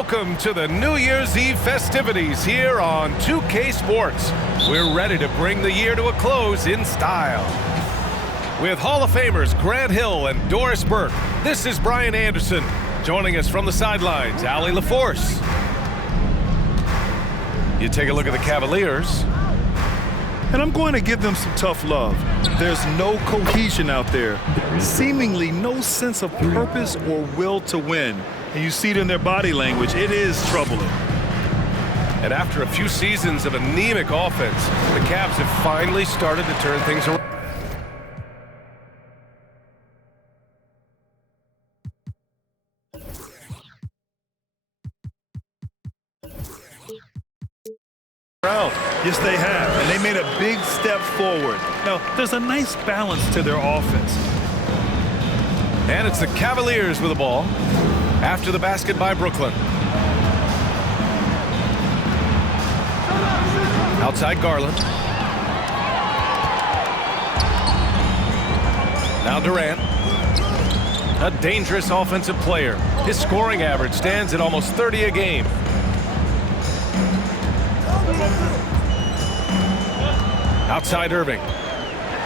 Welcome to the New Year's Eve festivities here on 2K Sports. We're ready to bring the year to a close in style. With Hall of Famers Grant Hill and Doris Burke, this is Brian Anderson. Joining us from the sidelines, Allie LaForce. You take a look at the Cavaliers. And I'm going to give them some tough love. There's no cohesion out there, seemingly no sense of purpose or will to win. And you see it in their body language. It is troubling. And after a few seasons of anemic offense, the Cavs have finally started to turn things around. Yes, they have, and they made a big step forward. Now, there's a nice balance to their offense. And it's the Cavaliers with the ball after the basket by Brooklyn. Outside Garland. Now Durant. A dangerous offensive player. His scoring average stands at almost 30 a game. Outside Irving.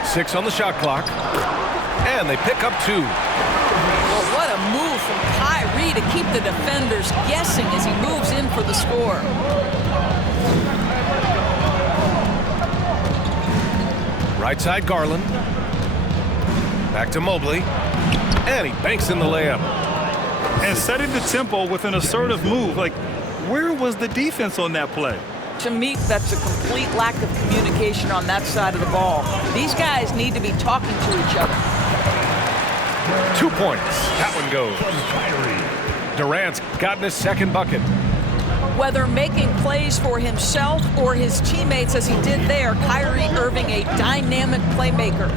6 on the shot clock. And they pick up 2. Well, what a move from Kyrie to keep the defenders guessing as he moves in for the score. Right side Garland. Back to Mobley. And he banks in the layup. And setting the tempo with an assertive move. Like, where was the defense on that play? To me, that's a complete lack of communication on that side of the ball. These guys need to be talking to each other. 2 points. That one goes. Durant's gotten his second bucket. Whether making plays for himself or his teammates as he did there, Kyrie Irving, a dynamic playmaker.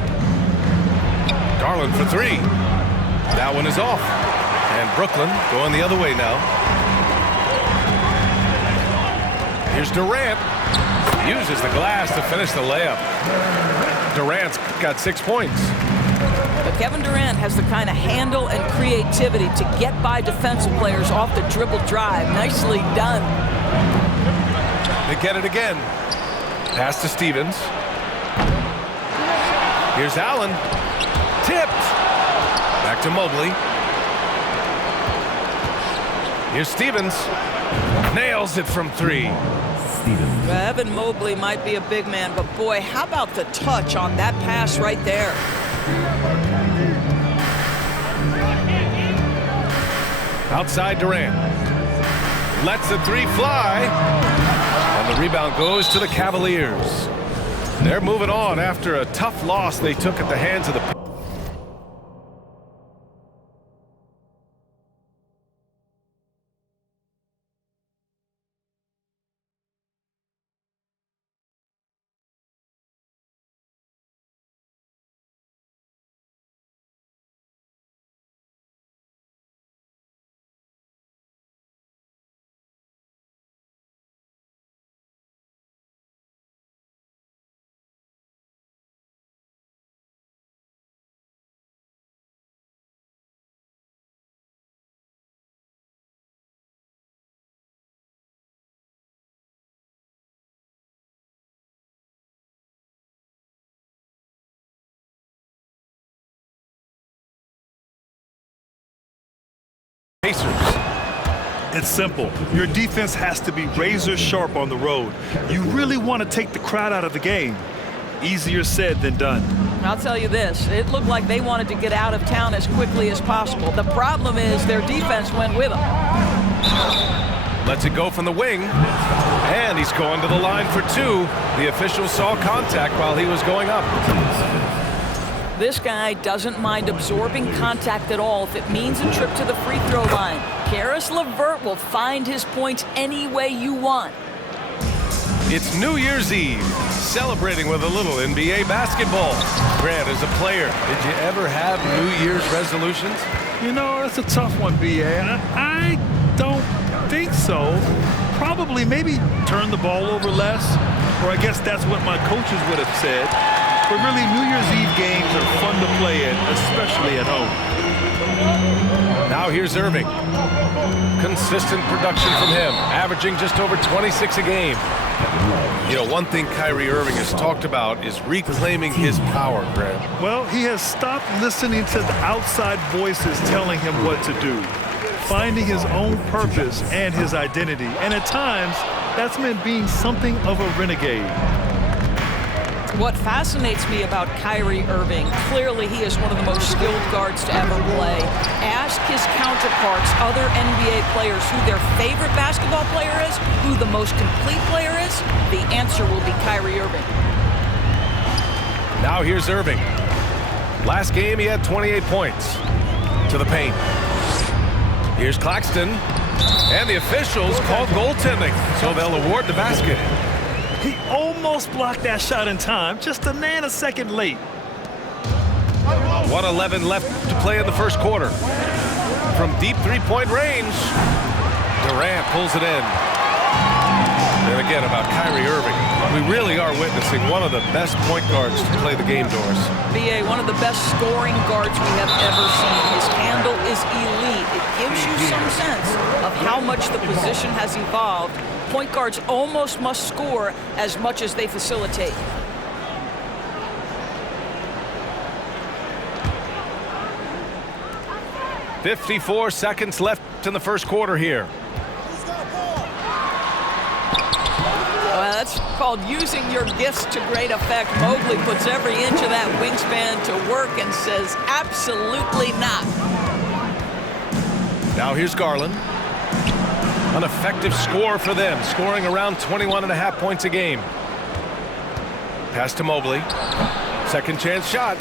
Garland for 3. That one is off. And Brooklyn going the other way now. Here's Durant. Uses the glass to finish the layup. Durant's got 6 points. But Kevin Durant has the kind of handle and creativity to get by defensive players off the dribble drive. Nicely done. They get it again. Pass to Stevens. Here's Allen. Tipped. Back to Mobley. Here's Stevens. Nails it from 3. Evan Mobley might be a big man, but boy, how about the touch on that pass right there? Outside Durant. Lets the 3 fly. And the rebound goes to the Cavaliers. They're moving on after a tough loss they took at the hands of the... Pacers. It's simple. Your defense has to be razor sharp on the road. You really want to take the crowd out of the game. Easier said than done. I'll tell you this, it looked like they wanted to get out of town as quickly as possible. The problem is their defense went with them. Lets it go from the wing. And he's going to the line for 2. The official saw contact while he was going up. This guy doesn't mind absorbing contact at all if it means a trip to the free throw line. Caris LeVert will find his points any way you want. It's New Year's Eve, celebrating with a little NBA basketball. Grant, as a player, did you ever have New Year's resolutions? You know, that's a tough one, B.A. I don't think so. Probably maybe turn the ball over less, or I guess that's what my coaches would have said. But really, New Year's Eve games are fun to play in, especially at home. Now here's Irving. Consistent production from him, averaging just over 26 a game. You know, one thing Kyrie Irving has talked about is reclaiming his power, Grant. Well, he has stopped listening to the outside voices telling him what to do, finding his own purpose and his identity. And at times, that's meant being something of a renegade. What fascinates me about Kyrie Irving, clearly he is one of the most skilled guards to ever play. Ask his counterparts, other NBA players, who their favorite basketball player is, who the most complete player is. The answer will be Kyrie Irving. Now here's Irving. Last game he had 28 points. To the paint. Here's Claxton. And the officials called goaltending, so they'll award the basket. He almost blocked that shot in time, just a nanosecond late. 1:11 left to play in the first quarter. From deep three-point range, Durant pulls it in. And again, about Kyrie Irving, we really are witnessing one of the best point guards to play the game, Doris. BA, one of the best scoring guards we have ever seen. His handle is elite. It gives you some sense of how much the position has evolved. Point guards almost must score as much as they facilitate. .54 seconds left in the first quarter here. Well, that's called using your gifts to great effect. Mobley puts every inch of that wingspan to work and says, absolutely not. Now here's Garland. An effective score for them, scoring around 21.5 points a game. Pass to Mobley. Second chance shot.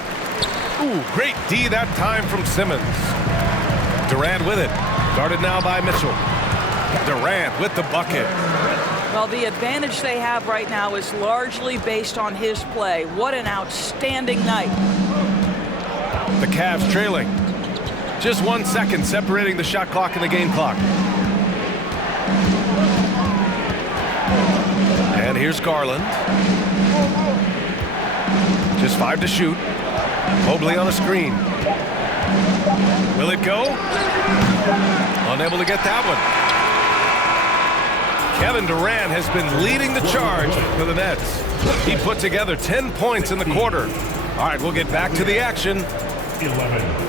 Ooh, great D that time from Simmons. Durant with it. Guarded now by Mitchell. Durant with the bucket. Well, the advantage they have right now is largely based on his play. What an outstanding night. The Cavs trailing. Just 1 second separating the shot clock and the game clock. And here's Garland. Just 5 to shoot. Mobley on a screen. Will it go? Unable to get that one. Kevin Durant has been leading the charge for the Nets. He put together 10 points in the quarter. All right, we'll get back to the action. 11.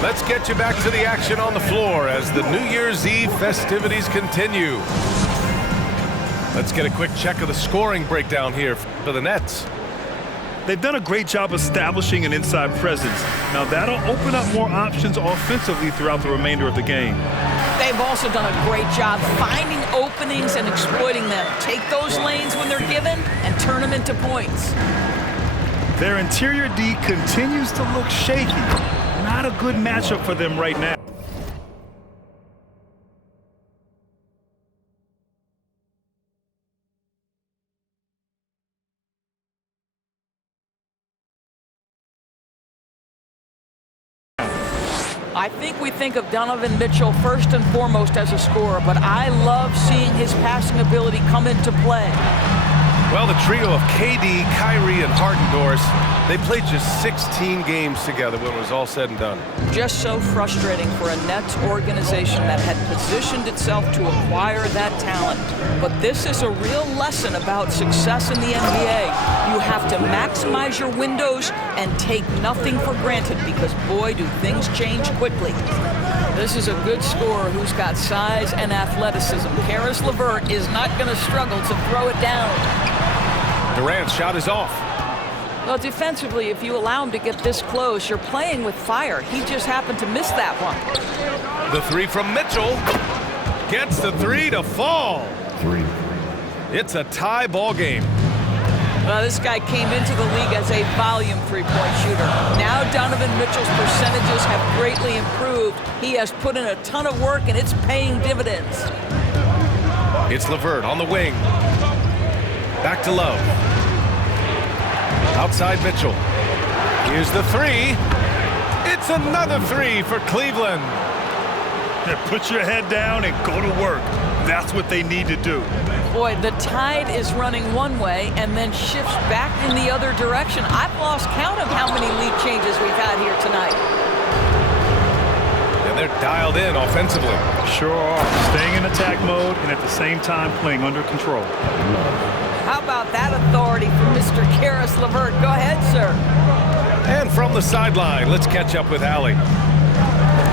Let's get you back to the action on the floor as the New Year's Eve festivities continue. Let's get a quick check of the scoring breakdown here for the Nets. They've done a great job establishing an inside presence. Now that'll open up more options offensively throughout the remainder of the game. They've also done a great job finding openings and exploiting them. Take those lanes when they're given and turn them into points. Their interior D continues to look shaky. Not a good matchup for them right now. I think we think of Donovan Mitchell first and foremost as a scorer, but I love seeing his passing ability come into play. Well, the trio of KD, Kyrie, and Harden, Doris, they played just 16 games together when it was all said and done. Just so frustrating for a Nets organization that had positioned itself to acquire that talent. But this is a real lesson about success in the NBA. You have to maximize your windows and take nothing for granted because, boy, do things change quickly. This is a good scorer who's got size and athleticism. Caris LeVert is not going to struggle to throw it down. Durant's shot is off. Well, defensively, if you allow him to get this close, you're playing with fire. He just happened to miss that one. The three from Mitchell. Gets the three to fall. 3. It's a tie ball game. Well, this guy came into the league as a volume three-point shooter. Now Donovan Mitchell's percentages have greatly improved. He has put in a ton of work, and it's paying dividends. It's LeVert on the wing. Back to Love. Outside Mitchell. Here's the three. It's another three for Cleveland. Yeah, put your head down and go to work. That's what they need to do. Boy, the tide is running one way and then shifts back in the other direction. I've lost count of how many lead changes we've had here tonight. And they're dialed in offensively. Sure are. Staying in attack mode and at the same time playing under control. How about that authority from Mr. Karis LeVert? Go ahead, sir. And from the sideline, let's catch up with Allie.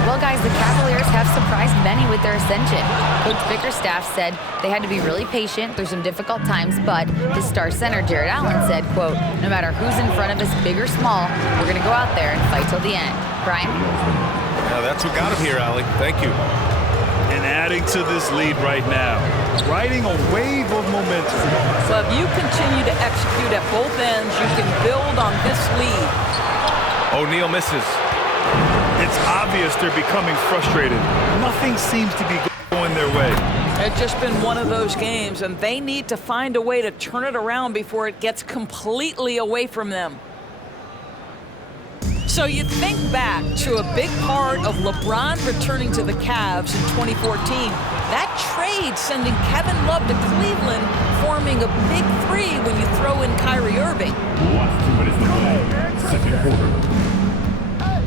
Well, guys, the Cavaliers have surprised many with their ascension. Coach Bickerstaff said they had to be really patient through some difficult times, but his star center, Jared Allen, said, quote, no matter who's in front of us, big or small, we're going to go out there and fight till the end. Brian? Yeah, that's what got him here, Allie. Thank you. And adding to this lead right now, riding a wave of momentum. So if you continue to execute at both ends, you can build on this lead. O'Neal misses. It's obvious they're becoming frustrated. Nothing seems to be going their way. It's just been one of those games, and they need to find a way to turn it around before it gets completely away from them. So you think back to a big part of LeBron returning to the Cavs in 2014. That trade sending Kevin Love to Cleveland, forming a big three when you throw in Kyrie Irving.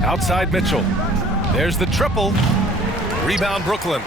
Outside Mitchell. There's the triple. Rebound Brooklyn.